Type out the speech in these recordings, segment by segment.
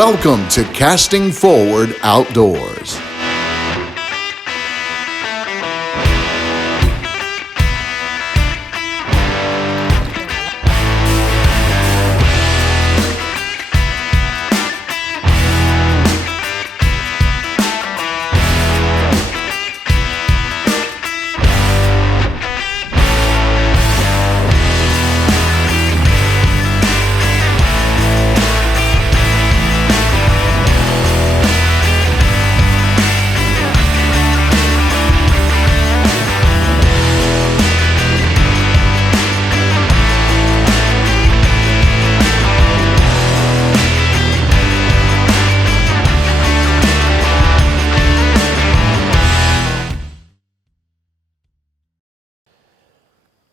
Welcome to Casting Forward Outdoors.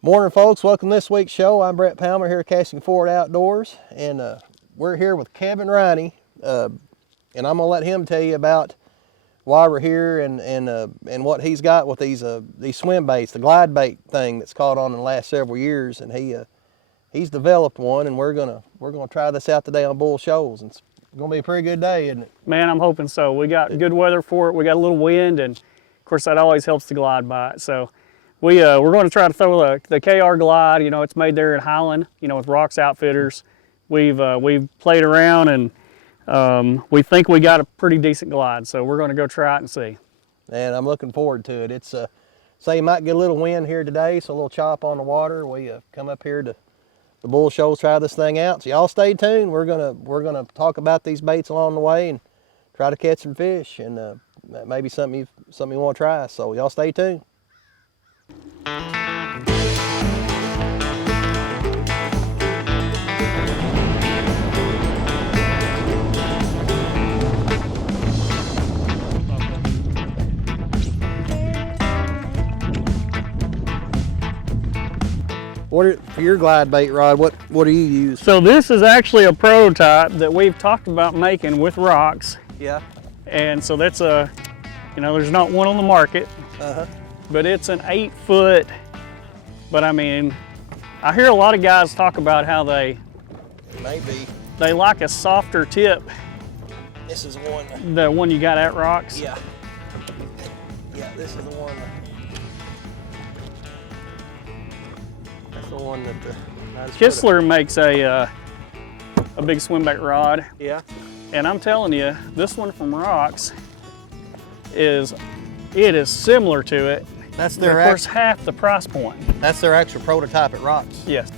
Morning, folks. Welcome to this week's show. I'm Bret Palmer here at Casting Forward Outdoors, and we're here with Kevin Riney, and I'm gonna let him tell you about why we're here and what he's got with these swim baits, the glide bait thing that's caught on in the last several years, and he's developed one, and we're gonna try this out today on Bull Shoals. And it's gonna be a pretty good day, isn't it? Man, I'm hoping so. We got good weather for it. We got a little wind, and of course that always helps the glide bite. So we're going to try to throw the KR Glide. You know, it's made there in Highland, you know, with Rocks Outfitters. We've played around, and we think we got a pretty decent glide. So we're going to go try it and see. And I'm looking forward to it. It's say you might get a little wind here today, so a little chop on the water. We come up here to the Bull Shoals, try this thing out. So y'all stay tuned. We're gonna talk about these baits along the way and try to catch some fish, and maybe something you want to try. So y'all stay tuned. For your glide bait rod, what do you use? So this is actually a prototype that we've talked about making with Rocks. Yeah. And so that's there's not one on the market. But it's an 8-foot, but I mean, I hear a lot of guys talk about how they like a softer tip. This is one. The one you got at Rocks? Yeah. Yeah, this is the one. That's the one that Kistler makes a big swim bait rod. Yeah. And I'm telling you, this one from Rocks is similar to it. That's their, but of course, half the price point. That's their actual prototype at Rocks. Yes.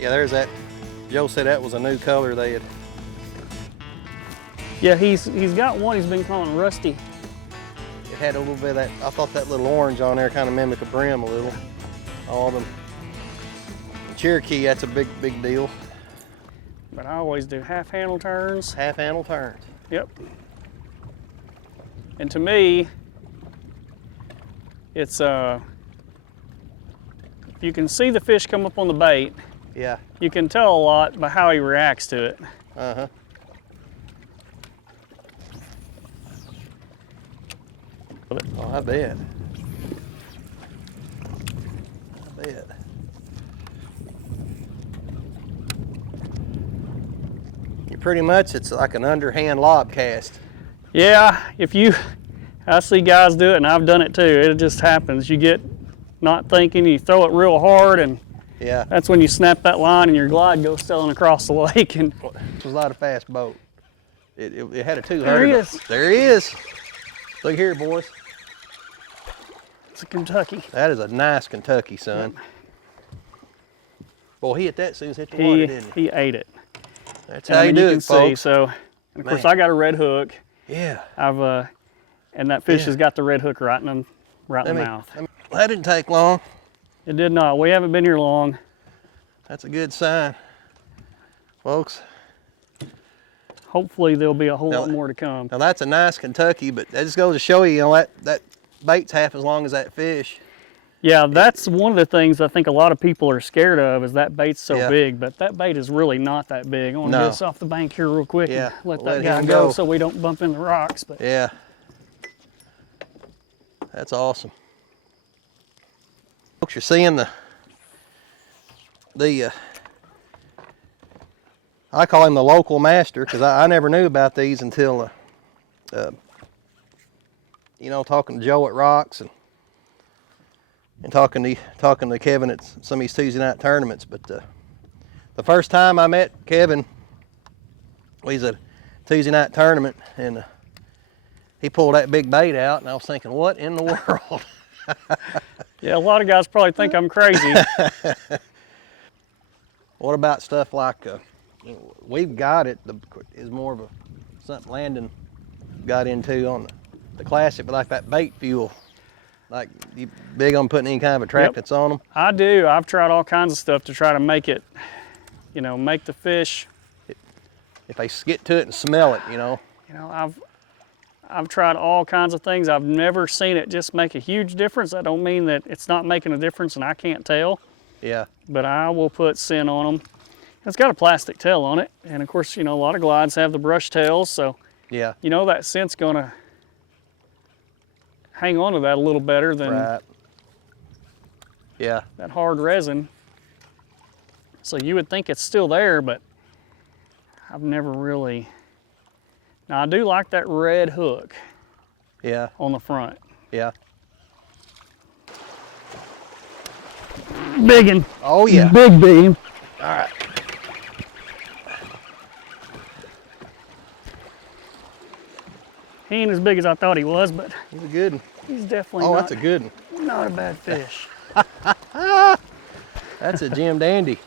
Yeah, there's that. Joe said that was a new color they had. Yeah, he's got one he's been calling Rusty. It had a little bit of that. I thought that little orange on there kind of mimicked a brim a little. All of them. The Cherokee, that's a big deal. But I always do half handle turns. Half handle turns. Yep. And to me, it's if you can see the fish come up on the bait, yeah, you can tell a lot by how he reacts to it. Oh, I bet. You pretty much, it's like an underhand lob cast. Yeah, I see guys do it, and I've done it too. It just happens. You get not thinking, you throw it real hard, and yeah, that's when you snap that line and your glide goes sailing across the lake. And it was not a fast boat. It had a 200. There he is. There he is. Look here, boys. It's a Kentucky. That is a nice Kentucky, son. Boy, he hit that as soon as hit the water, didn't he? He ate it. That's how you do it, folks. So, and of course, I got a red hook. Yeah. And that fish has got the red hook right in the mouth. That didn't take long. It did not. We haven't been here long. That's a good sign, folks. Hopefully there'll be a whole lot more to come. Now that's a nice Kentucky, but that just goes to show you, that bait's half as long as that fish. Yeah, that's one of the things I think a lot of people are scared of, is that bait's so big, but that bait is really not that big. I want to get us off the bank here real quick and let that guy go so we don't bump in the rocks. But yeah, that's awesome. Folks, you're seeing the I call him the local master because I never knew about these until, you know, talking to Joe at Rocks and talking to Kevin at some of these Tuesday night tournaments. But the first time I met Kevin, we was at a Tuesday night tournament, and he pulled that big bait out, and I was thinking, what in the world? Yeah, a lot of guys probably think I'm crazy. What about stuff like, we've got it, is more of something Landon got into on the Classic, but like that bait fuel, like you big on putting any kind of attractants on them? I do. I've tried all kinds of stuff to try to make it, you know, make the fish. If they get to it and smell it, you know. You know, I've tried all kinds of things. I've never seen it just make a huge difference. That don't mean that it's not making a difference and I can't tell. Yeah. But I will put scent on them. It's got a plastic tail on it, and of course, you know, a lot of glides have the brush tails, so yeah, you know that scent's gonna hang on to that a little better than that hard resin. So you would think it's still there, but I've never really. Now I do like that red hook. Yeah. On the front. Yeah. Biggin. Oh yeah. Big biggin. All right. He ain't as big as I thought he was, but he's a good one. He's definitely that's a good one. Not a bad fish. That's a Jim Dandy.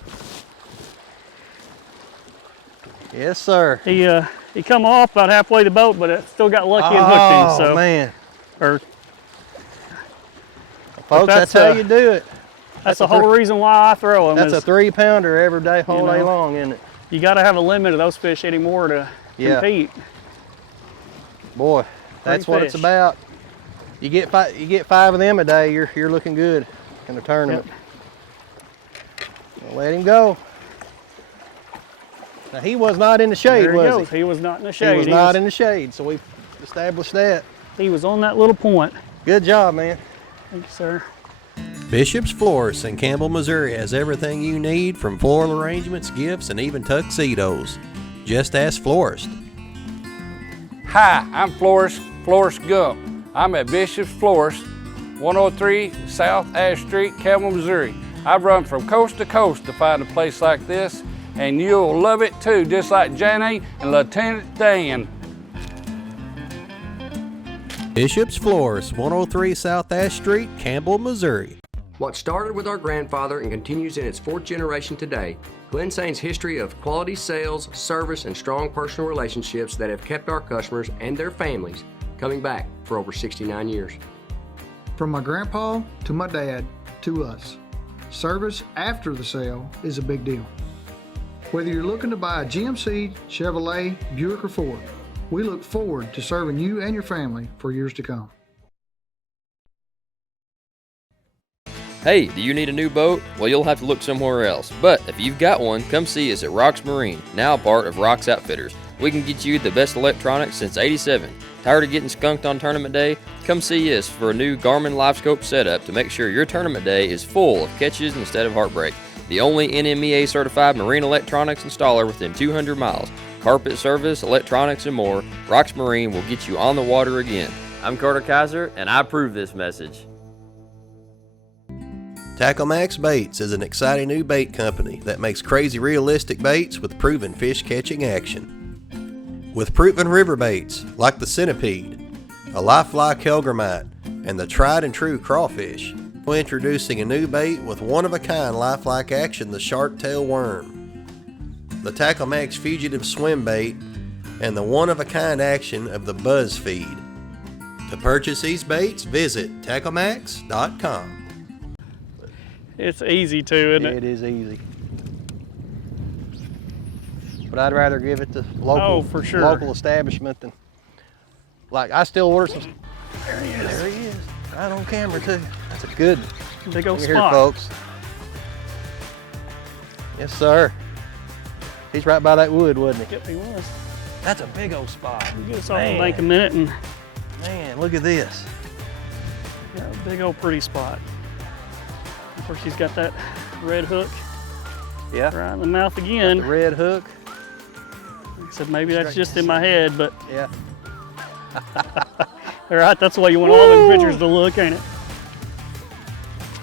Yes, sir. He come off about halfway the boat, but it still got lucky and hooked him. So man. Or folks, that's how you do it. That's the whole reason why I throw them. That's a 3-pounder every day, whole day long, isn't it? You got to have a limit of those fish anymore to compete. Boy, that's what it's about. You get 5 of them a day, you're looking good in the tournament. Let him go. Now he was not in the shade, was he? He was not in the shade. He was not in the shade, so we've established that. He was on that little point. Good job, man. Thank you, sir. Bishop's Florists in Campbell, Missouri has everything you need, from floral arrangements, gifts, and even tuxedos. Just ask Florist. Hi, I'm Florist Gump. I'm at Bishop's Florist, 103 South Ash Street, Campbell, Missouri. I've run from coast to coast to find a place like this, and you'll love it too, just like Janie and Lieutenant Dan. Bishop's Florist, 103 South Ash Street, Campbell, Missouri. What started with our grandfather and continues in its 4th generation today, Glen Sane's history of quality sales, service, and strong personal relationships that have kept our customers and their families coming back for over 69 years. From my grandpa to my dad to us, service after the sale is a big deal. Whether you're looking to buy a GMC, Chevrolet, Buick, or Ford, we look forward to serving you and your family for years to come. Hey, do you need a new boat? Well, you'll have to look somewhere else. But if you've got one, come see us at Rocks Marine, now part of Rocks Outfitters. We can get you the best electronics since '87. Tired of getting skunked on tournament day? Come see us for a new Garmin LiveScope setup to make sure your tournament day is full of catches instead of heartbreak. The only NMEA certified marine electronics installer within 200 miles. Carpet service, electronics, and more. Rocks Marine will get you on the water again. I'm Carter Kaiser, and I approve this message. Tackle Max Baits is an exciting new bait company that makes crazy realistic baits with proven fish catching action. With proven river baits like the centipede, a lifelike hellgrammite, and the tried and true crawfish, we're introducing a new bait with one-of-a-kind lifelike action, the shark tail worm, the Tackle Max Fugitive Swim Bait, and the one-of-a-kind action of the Buzz Feed. To purchase these baits, visit TackleMax.com. It's easy too, isn't it? It is easy. But I'd rather give it to local establishment than, like, I still order some. There he is. There he is. Right on camera too. That's a good big old spot. Here, folks. Yes, sir. He's right by that wood, wasn't he? Yep, he was. That's a big old spot. Get us off the bank a minute and. Man, look at this. Yeah, a big old pretty spot. Of course, he's got that red hook. Yeah. Right in the mouth again. Got the red hook. I said, maybe that's just in my head, but Yeah. all right, that's the way you want all them pictures to look, ain't it?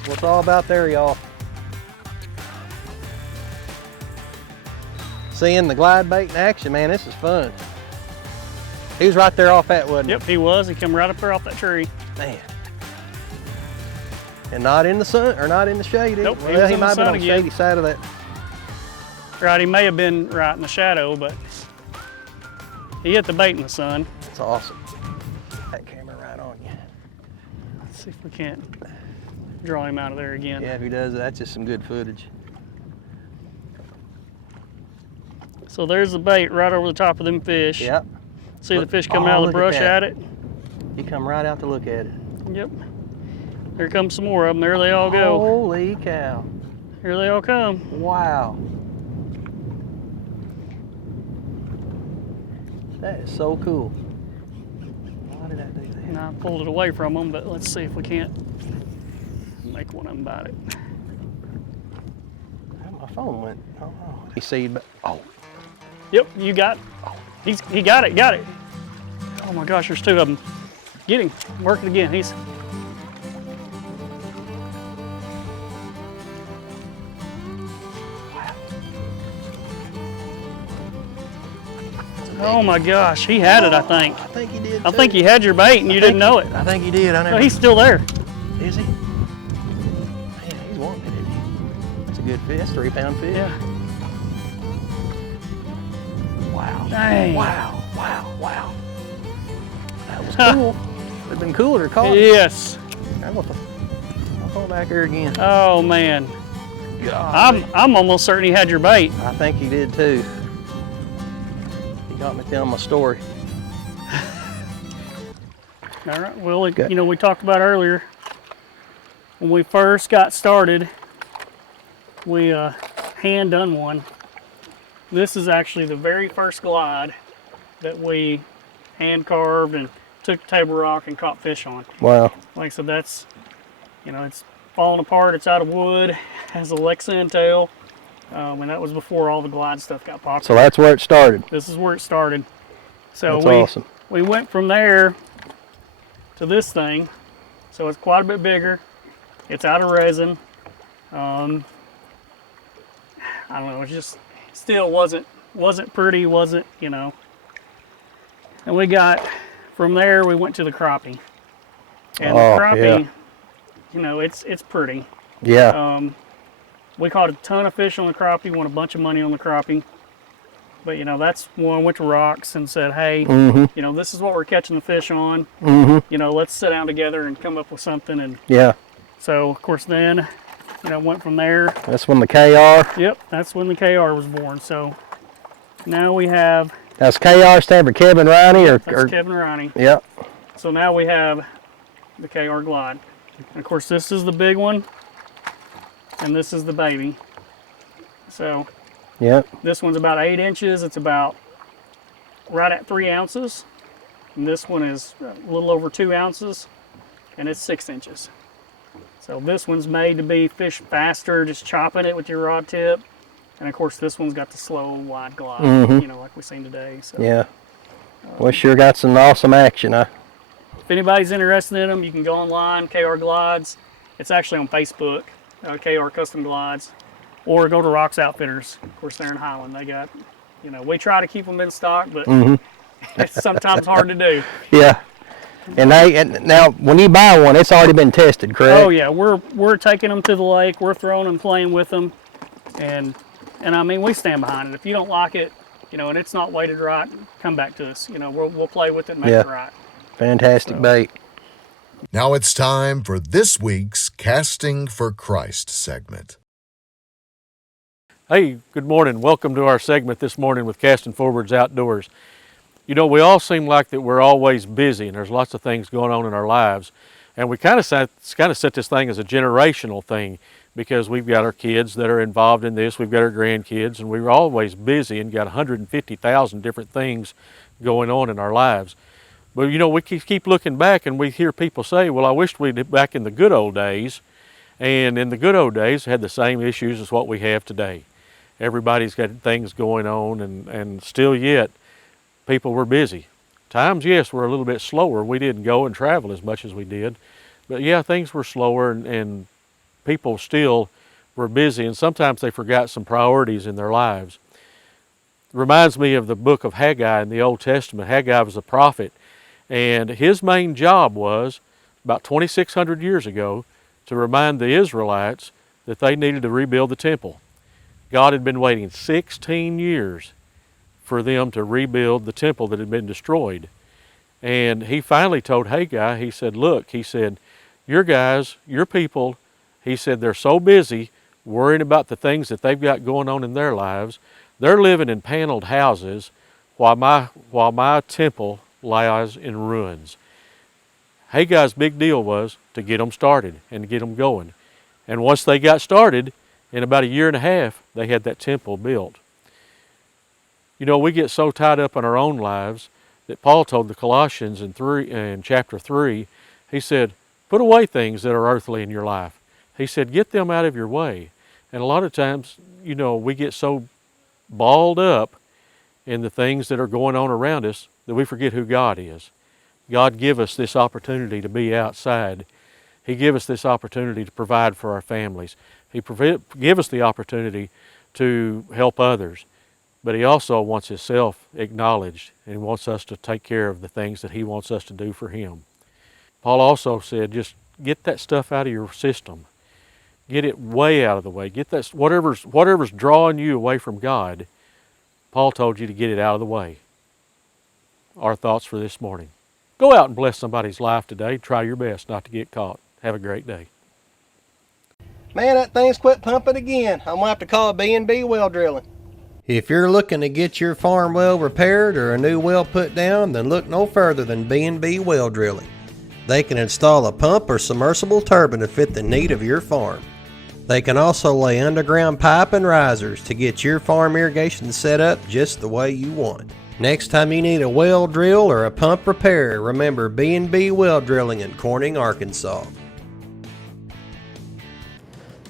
Well, it's all about there, y'all. Seeing the glide bait in action, man, this is fun. He was right there off that, wasn't Yep, he was. He come right up there off that tree. he? Man. And not in the sun, or not in the shade. Nope, he Well, was he in might the have been sun on the again. shady side of that. Right, he may have been right in the shadow, but he hit the bait in the sun. It's awesome. That camera right on you. Let's see if we can't draw him out of there again. Yeah, if he does, that's just some good footage. So there's the bait right over the top of them fish. Yep. See the Look- fish coming oh, out of the look at brush that. at it? He come right out to look at it. Yep. Here comes some more of them. There they all go. Holy cow. Here they all come. Wow. That is so cool. Why did I do that? And I pulled it away from them, but let's see if we can't make one of them bite it. My phone went. Oh, he seed, but oh, Yep, you got it. He got it, got it. Oh my gosh, there's two of them. Get him, work it again. He's. Oh my gosh, he had it, I think. I think he did. I think he had your bait and you didn't know it. I think he did. I never. No, he's still there. Is he? Man, he's wanting it, isn't he? That's a good fish. That's 3 pound fish. Yeah. Wow. Dang. Wow. Wow. Wow. That was cool. It'd been cooler to call it. Yes. I'll go back here again. Oh man. God. I'm almost certain he had your bait. I think he did too. He got me telling my story. All right. Well, you know, we talked about earlier when we first got started, we hand done one. This is actually the very first glide that we hand carved and took table rock and caught fish on. Wow. Like I said, that's, you know, it's falling apart. It's out of wood, has a Lexan tail, and that was before all the glide stuff got popular. So that's where it started. This is where it started. So That's awesome. we went from there to this thing. So it's quite a bit bigger. It's out of resin. I don't know, it just still wasn't pretty, wasn't, you know. And we got, from there we went to the crappie. And the crappie, yeah. you know, it's pretty. Yeah. We caught a ton of fish on the crappie, won a bunch of money on the crappie. But you know, that's one went to Rocks and said, hey, you know, this is what we're catching the fish on. You know, let's sit down together and come up with something. And Yeah. so, of course, then, you know, went from there. That's when the KR. Yep, that's when the KR was born. So now we have, That's KR stand for Kevin Riney or Kevin Riney. Yep. So now we have the KR Glide. And of course, this is the big one, and this is the baby. So Yep. this one's about 8 inches. It's about right at 3 ounces. And this one is a little over 2 ounces, and it's 6 inches. So this one's made to be fish faster, just chopping it with your rod tip. And of course, this one's got the slow, wide glide, you know, like we've seen today. So Yeah. We sure got some awesome action, huh? if anybody's interested in them, you can go online, KR Glides. It's actually on Facebook, KR Custom Glides, or go to Rocks Outfitters. Of course, they're in Highland. They got, you know, we try to keep them in stock, but it's sometimes hard to do. Yeah. And now when you buy one, it's already been tested, correct? Oh yeah, we're taking them to the lake. We're throwing them, playing with them, and I mean, we stand behind it. If you don't like it, you know, and it's not weighted right, come back to us. You know, we'll play with it and make it right. Fantastic bait. Now it's time for this week's Casting for Christ segment. Hey, good morning. Welcome to our segment this morning with Casting Forwards Outdoors. You know, we all seem like that we're always busy and there's lots of things going on in our lives. And we kind of set this thing as a generational thing because we've got our kids that are involved in this, we've got our grandkids, and we're always busy and got 150,000 different things going on in our lives. But you know, we keep looking back and we hear people say, well, I wished we'd back in the good old days. And in the good old days, had the same issues as what we have today. everybody's got things going on, and still yet, people were busy. Times, yes, were a little bit slower. We didn't go and travel as much as we did, but yeah, things were slower, and people still were busy, and sometimes they forgot some priorities in their lives. It reminds me of the book of Haggai in the Old Testament. Haggai was a prophet, and his main job was, about 2,600 years ago, to remind the Israelites that they needed to rebuild the temple. God had been waiting 16 years for them to rebuild the temple that had been destroyed. And he finally told Haggai, he said, look, he said, your guys, your people, he said, they're so busy worrying about the things that they've got going on in their lives. They're living in paneled houses while my temple lies in ruins. Haggai's big deal was to get them started and to get them going. And once they got started, in about a year and a half, they had that temple built. You know, we get so tied up in our own lives that Paul told the Colossians in chapter 3, he said, put away things that are earthly in your life. He said, get them out of your way. And a lot of times, you know, we get so balled up in the things that are going on around us that we forget who God is. God give us this opportunity to be outside. He give us this opportunity to provide for our families. He give us the opportunity to help others. But He also wants Himself acknowledged, and He wants us to take care of the things that He wants us to do for Him. Paul also said, just get that stuff out of your system. Get it way out of the way. Get that whatever's drawing you away from God. Paul told you to get it out of the way. Our thoughts for this morning. Go out and bless somebody's life today. Try your best not to get caught. Have a great day. Man, that thing's quit pumping again. I'm going to have to call B&B Well Drilling. If you're looking to get your farm well repaired or a new well put down, then look no further than B&B Well Drilling. They can install a pump or submersible turbine to fit the need of your farm. They can also lay underground pipe and risers to get your farm irrigation set up just the way you want. Next time you need a well drill or a pump repair, remember B&B Well Drilling in Corning, Arkansas.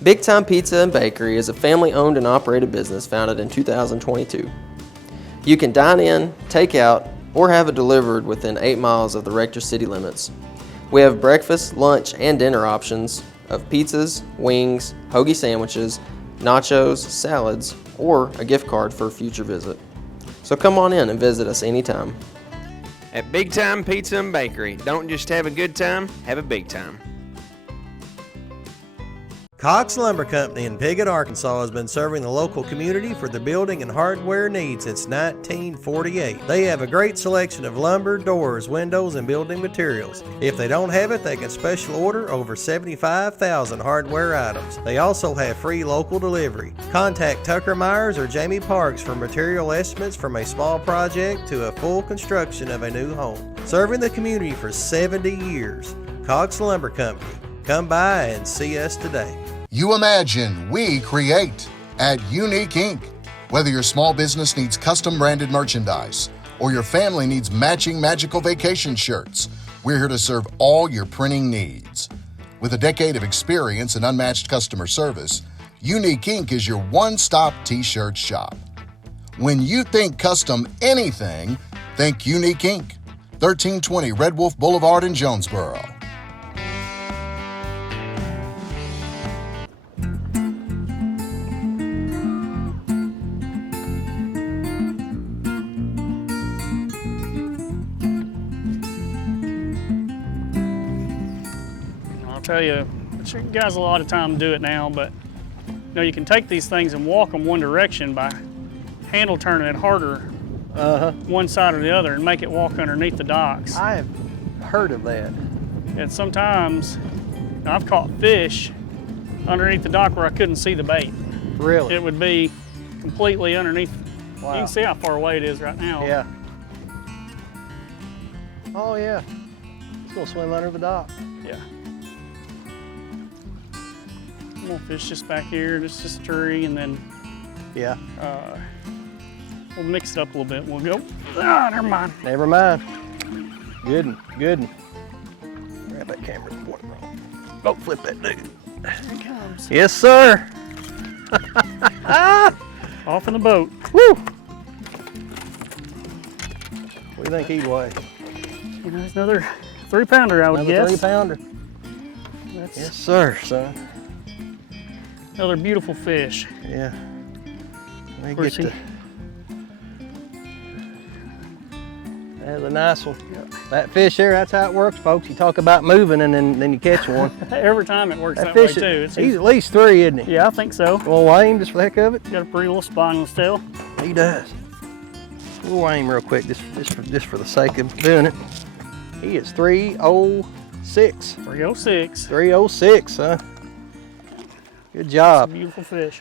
Big Time Pizza and Bakery is a family-owned and operated business founded in 2022. You can dine in, take out, or have it delivered within 8 miles of the Rector city limits. We have breakfast, lunch, and dinner options of pizzas, wings, hoagie sandwiches, nachos, salads, or a gift card for a future visit. So come on in and visit us anytime. At Big Time Pizza and Bakery, don't just have a good time, have a big time. Cox Lumber Company in Piggott, Arkansas has been serving the local community for the building and hardware needs since 1948. They have a great selection of lumber, doors, windows, and building materials. If they don't have it, they can special order over 75,000 hardware items. They also have free local delivery. Contact Tucker Myers or Jamie Parks for material estimates from a small project to a full construction of a new home. Serving the community for 70 years. Cox Lumber Company. Come by and see us today. You imagine, we create at Unique Ink. Whether your small business needs custom branded merchandise or your family needs matching magical vacation shirts, we're here to serve all your printing needs. With a decade of experience and unmatched customer service, Unique Ink is your one-stop t-shirt shop. When you think custom anything, think Unique Ink. 1320 Red Wolf Boulevard in Jonesboro. Tell you, guys a lot of time do it now, but you know, you can take these things and walk them one direction by handle turning it harder one side or the other and make it walk underneath the docks. I have heard of that. And sometimes I've caught fish underneath the dock where I couldn't see the bait. Really? It would be completely underneath. Wow. You can see how far away it is right now. Yeah. Oh yeah. It's gonna swim under the dock. Yeah. More fish just back here, just a tree, and then Yeah. we'll mix it up a little bit. We'll go, never mind. Never mind. Good one, good one. Grab that camera. Oh, flip that dude. Here it comes. Yes, sir. Off in the boat. Woo! What do you think he'd weigh? You know, it's another 3-pounder, I would Another guess. 3-pounder. That's Yes, sir, son. another beautiful fish. Yeah. Let me Where's get the. That's a nice one. That fish there, that's how it works, folks. You talk about moving and then you catch one. Every time it works that, fish, way too. he's at least 3, isn't he? Yeah, I think so. Well, lame, just for the heck of it. Got a pretty little spine on his tail. He does. We'll aim real quick, just for the sake of doing it. He is 306. 306. 306, huh? Good That's a job. beautiful fish.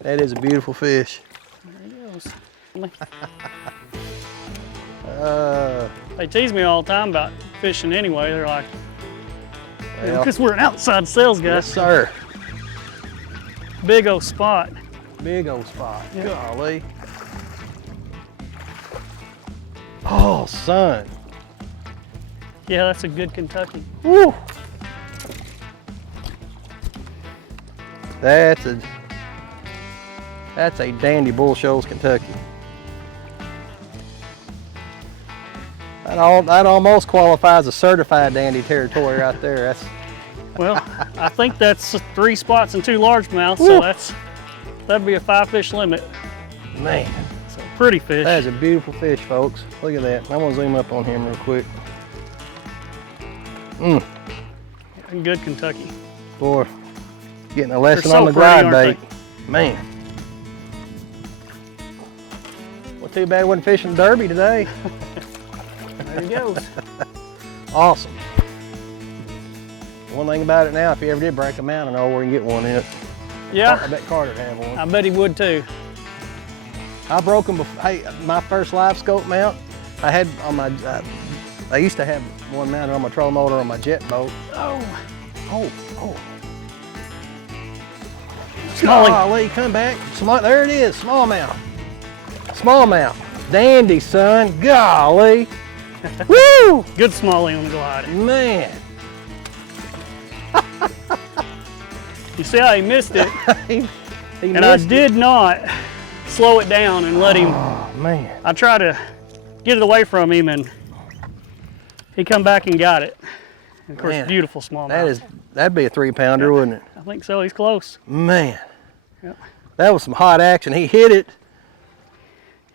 That is a beautiful fish. There he goes. They tease me all the time about fishing anyway. They're like, Well, because we're an outside sales guy. yes, sir. Big old spot. Big old spot. Yeah. Golly. Oh, son. Yeah, that's a good Kentucky. Woo. That's a dandy Bull Shoals, Kentucky. That almost qualifies as certified dandy territory right there. That's Well, I think that's 3 spots and 2 largemouth, Woo. so that'd be a 5-fish limit. man. It's a pretty fish. That is a beautiful fish, folks. Look at that. I'm gonna zoom up on him real quick. Good Kentucky. Boy, getting a lesson They're so on the pretty, glide aren't bait. Man. Well, too bad I wasn't fishing Derby today. There he goes. Awesome. One thing about it now, if you ever did break a mountain, I know where you can get one in it. I Yeah, bet Carter'd have one. I bet he would too. I broke them before. Hey, my first live scope mount, I had on my, I used to have one mounted on my trolling motor on my jet boat. Oh, Oh. Smallie. Golly, come back. There it is, smallmouth. Smallmouth. Dandy, son. Golly. Woo! Good smallie on the glide. Man. You see how he missed it? he And I missed it. did not slow it down and let him. Oh, man. I tried to get it away from him, and he come back and got it. And of course, Man, beautiful smallmouth. That'd be a 3-pounder, wouldn't it? I think so. He's close. Man. Yep. That was some hot action. He hit it.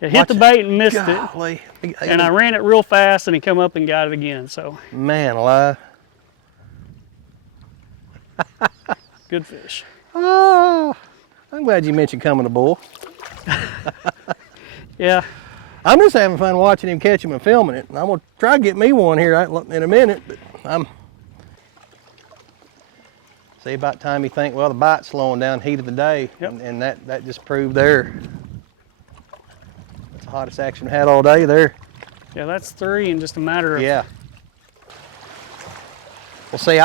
It hit the bait and missed it. Golly. And I ran it real fast, and he come up and got it again. So Man alive. good fish. Oh, I'm glad you mentioned coming to Bull. Yeah. I'm just having fun watching him catch him and filming it. And I'm gonna try to get me one here in a minute, but see, about time you think, well, the bite's slowing down, heat of the day, Yep. and that just proved there. That's the hottest action we had all day there. Yeah, that's 3 in just a matter of. Yeah. Well, see,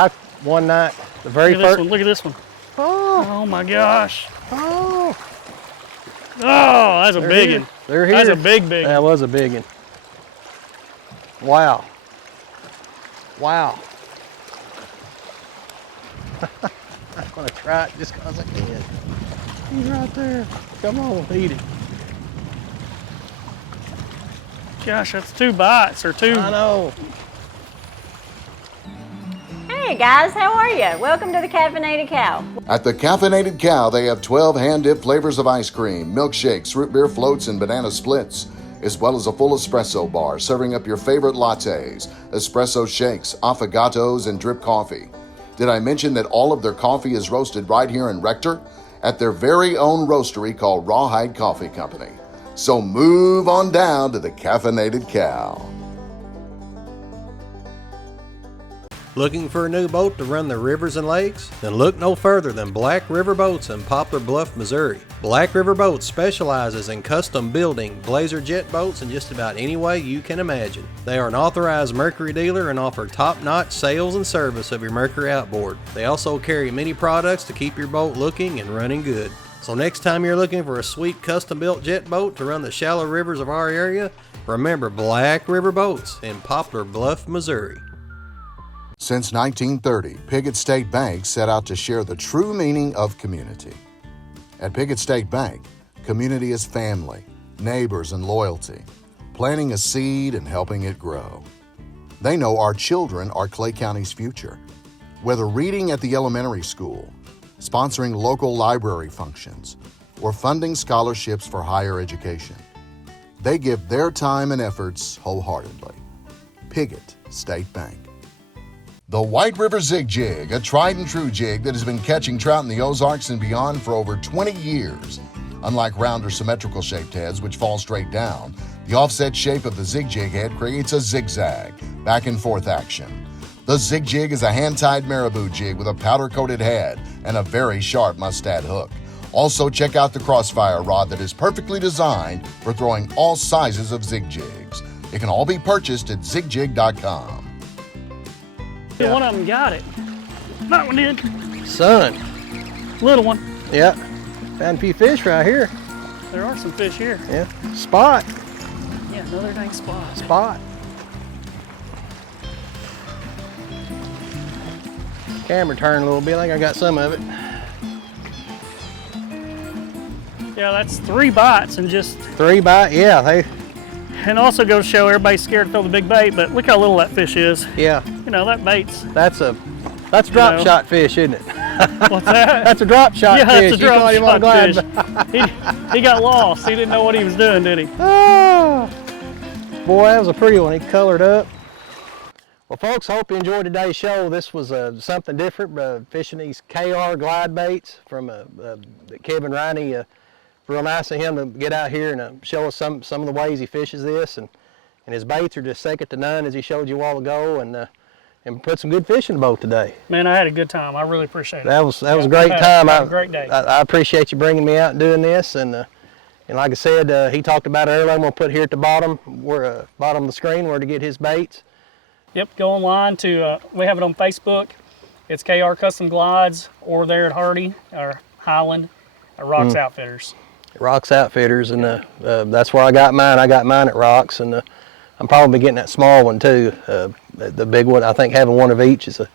one night, the very Look at this first. one. Look at this one. Oh, Oh my gosh. oh. Oh, that's a They're big here. one. They're here. That's a big one. That was a big one. Wow. Wow. I'm gonna try it just cause I can. He's right there. Come on, eat it. Gosh, that's 2 bites or 2. I know. Hey guys, how are you? Welcome to the Caffeinated Cow. At the Caffeinated Cow, they have 12 hand-dipped flavors of ice cream, milkshakes, root beer floats, and banana splits, as well as a full espresso bar serving up your favorite lattes, espresso shakes, affogatos, and drip coffee. Did I mention that all of their coffee is roasted right here in Rector at their very own roastery called Rawhide Coffee Company? So move on down to the Caffeinated Cow. Looking for a new boat to run the rivers and lakes? Then look no further than Black River Boats in Poplar Bluff, Missouri. Black River Boats specializes in custom building Blazer jet boats in just about any way you can imagine. They are an authorized Mercury dealer and offer top-notch sales and service of your Mercury outboard. They also carry many products to keep your boat looking and running good. So next time you're looking for a sweet custom-built jet boat to run the shallow rivers of our area, remember Black River Boats in Poplar Bluff, Missouri. Since 1930, Piggott State Bank set out to share the true meaning of community. At Piggott State Bank, Community is family, neighbors, and loyalty, planting a seed and helping it grow. They know our children are Clay County's future. Whether reading at the elementary school, sponsoring local library functions, or funding scholarships for higher education, they give their time and efforts wholeheartedly. Piggott State Bank. The White River Zig Jig, a tried and true jig that has been catching trout in the Ozarks and beyond for over 20 years. Unlike round or symmetrical shaped heads, which fall straight down, the offset shape of the Zig Jig head creates a zigzag, back and forth action. The Zig Jig is a hand-tied marabou jig with a powder-coated head and a very sharp mustad hook. Also, check out the Crossfire rod that is perfectly designed for throwing all sizes of Zig Jigs. It can all be purchased at zigjig.com. Yeah. One of them got it. That one did. Son. Little one. Yeah. Found a few fish right here. There are some fish here. Yeah. Spot. Yeah, another dang spot. Spot. Camera turned a little bit. I think I got some of it. Yeah, that's 3 bites and just... 3 bites, yeah. And also goes to show everybody's scared to throw the big bait, but look how little that fish is. Yeah. You know, that bait's... That's a drop shot fish, isn't it? What's that? That's a drop shot fish. Yeah, that's a drop shot fish. He got lost. He didn't know what he was doing, did he? Oh. Boy, that was a pretty one. He colored up. Well, folks, hope you enjoyed today's show. This was something different, fishing these KR glide baits from Kevin Riney. Real nice of him to get out here and show us some of the ways he fishes this, and his baits are just second to none, as he showed you a while ago, and put some good fish in the boat today. Man, I had a good time. I really appreciate it. That was a great time. Had a great day. I appreciate you bringing me out and doing this, and like I said, he talked about it earlier. I'm gonna put here at the bottom, bottom of the screen, where to get his baits. Yep, go online to, we have it on Facebook. It's KR Custom Glides, or there at Hardy, or Highland, at Rocks Outfitters. Rocks Outfitters, and that's where I got mine. I got mine at Rocks, and I'm probably getting that small one too. The big one, I think having one of each is a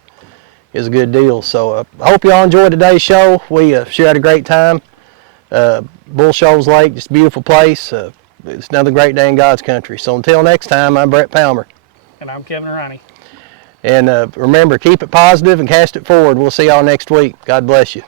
good deal. So I hope y'all enjoyed today's show. We sure had a great time. Bull Shoals Lake, just a beautiful place. It's another great day in God's country. So until next time, I'm Bret Palmer. And I'm Kevin Riney. And remember, keep it positive and cast it forward. We'll see y'all next week. God bless you.